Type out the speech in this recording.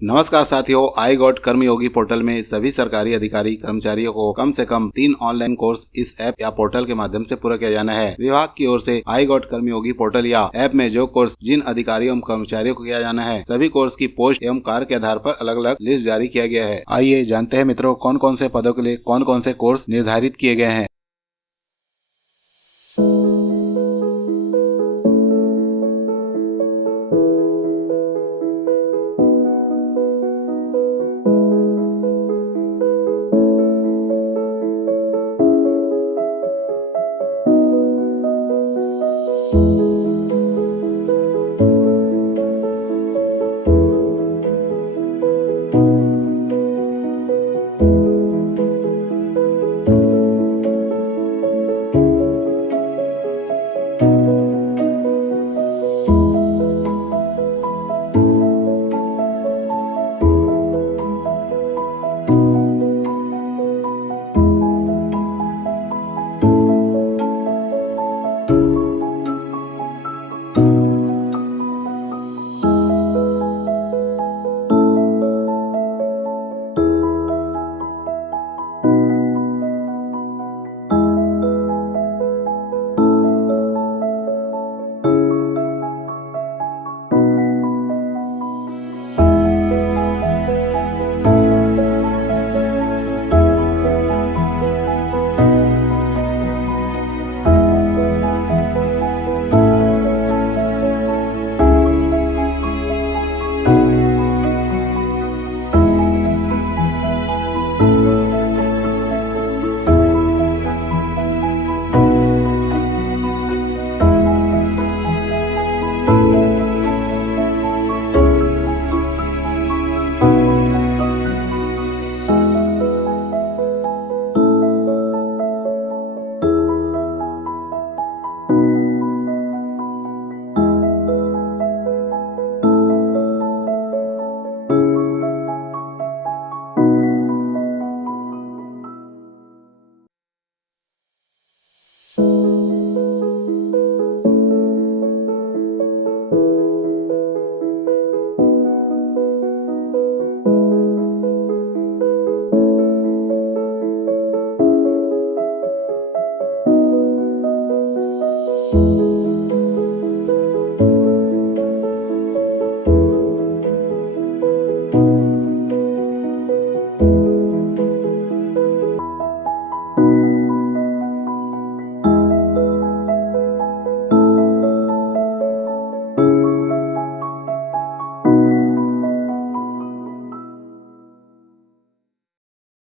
नमस्कार साथियों, I got कर्मयोगी पोर्टल में सभी सरकारी अधिकारी कर्मचारियों को कम से कम 3 ऑनलाइन कोर्स इस ऐप या पोर्टल के माध्यम से पूरा किया जाना है। विभाग की ओर से आई गॉट कर्मयोगी पोर्टल या ऐप में जो कोर्स जिन अधिकारियों एवं कर्मचारियों को किया जाना है, सभी कोर्स की पोस्ट एवं कार्य के आधार पर अलग अलग लिस्ट जारी किया गया है। आइए जानते हैं मित्रों, कौन कौन से पदों के लिए कौन कौन से कोर्स निर्धारित किए गए हैं।